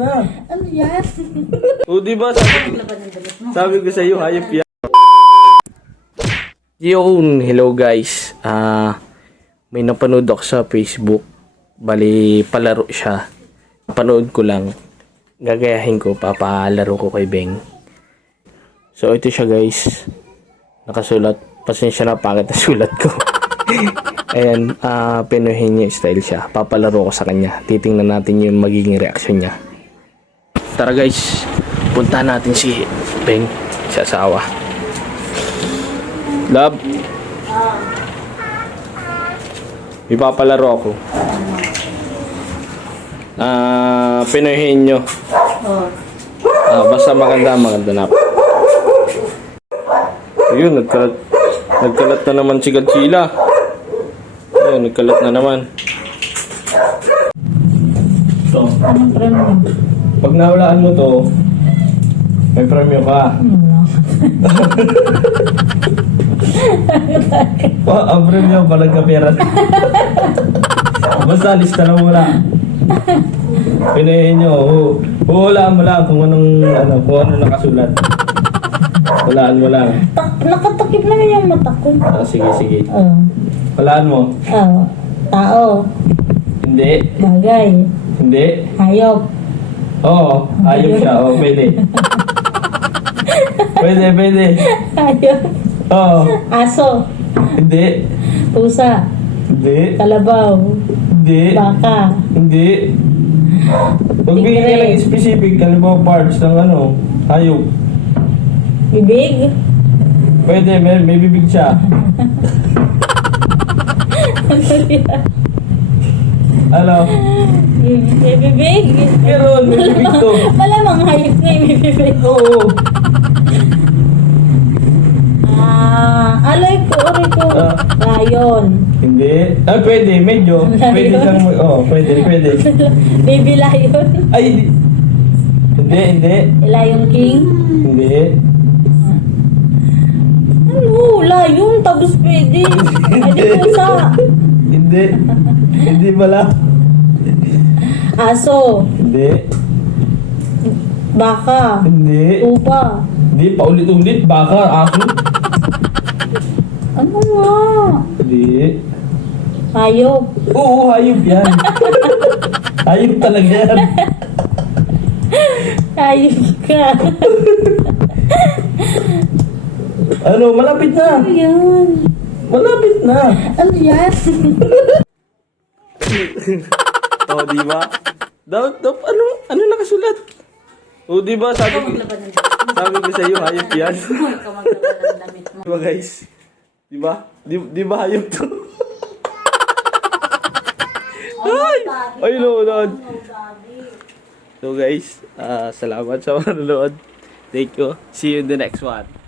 na. Ano yan? O, di ba? Sabi, mo. sabi ko sa iyo, hayop yan. Yun, hello guys. Ah, may napanood ako sa Facebook. Bali, palaro siya. Napanood ko lang. Gagayahin ko, papalaro ko kay Beng. So, ito siya guys. Nakasulat. Pasensya na, pangit na sulat ko. Ayan, ah, pinuhin niya style siya. Papalaro ko sa kanya. Titingnan natin yung magiging reaction niya. Tara guys, punta natin si Beng sa asawa. Love. Ipapalaro ako. Ah, pinuhin nyo. Oh. Ah, basta maganda, maganda na. Ayun, nagkalat, nagkalat na naman si Godzilla. Ayun, nagkalat na naman. So, Anong premyo? Pag nawalaan mo to, may premyo ka. Pa, ang premyo, balag ka pera. Basta, lista na muna. Pinayin nyo, hu- huhulaan mo lang kung anong, ano, kung ano nakasulat. Hulaan mo lang. Ta- nakatakip naman yung mata ko. Ah, sige, sige. Oh. Hulaan mo. Oh. Tao. Hindi. Bagay. Hindi. Hayop. Oo, ayop siya. Oo, pwede. Pwede, pwede. Hayop. Oo. Aso. Hindi. Pusa. Hindi. Kalabaw. Hindi. Baka. Hindi. Magbigay ka ng specific, halimbawa parts ng ano, hayop. Bibig. Pwede, may, may bibig siya. Ano? May bibig. Meron, may bibig to. Malamang hayop nga yung may bibig. Oo. Ah, alay ko, aray ko. Ah. Lion. Hindi. Ah, pwede, medyo. Pwede siyang, oh, pwede, pwede. Baby lion. Ay, hindi. Hindi, hindi. Lion King. Hindi. Ano? Lion. Tapos pwede. Ay, di pusa. Hindi. Hindi pala. Aso. Hindi. Baka. Hindi. Tupa. Hindi, paulit-ulit. Baka, aso. Ano nga? Hindi. Hayop. Oo, hayop yan. hayop talaga yan. Hayop ka. Ano, malapit na. Ano yan? Malapit na. Ano yan? oh, di ba? Dapat, dapat, ano, ano nakasulat? Oh, di ba? Sabi, ko- sabi ko sa iyo, hayop yan. Damit mo. Di ba, guys? Di ba? Di, di ba hayop to? Ay! Ay, nanonood. So, guys, ah, salamat sa manonood. Thank you. See you in the next one.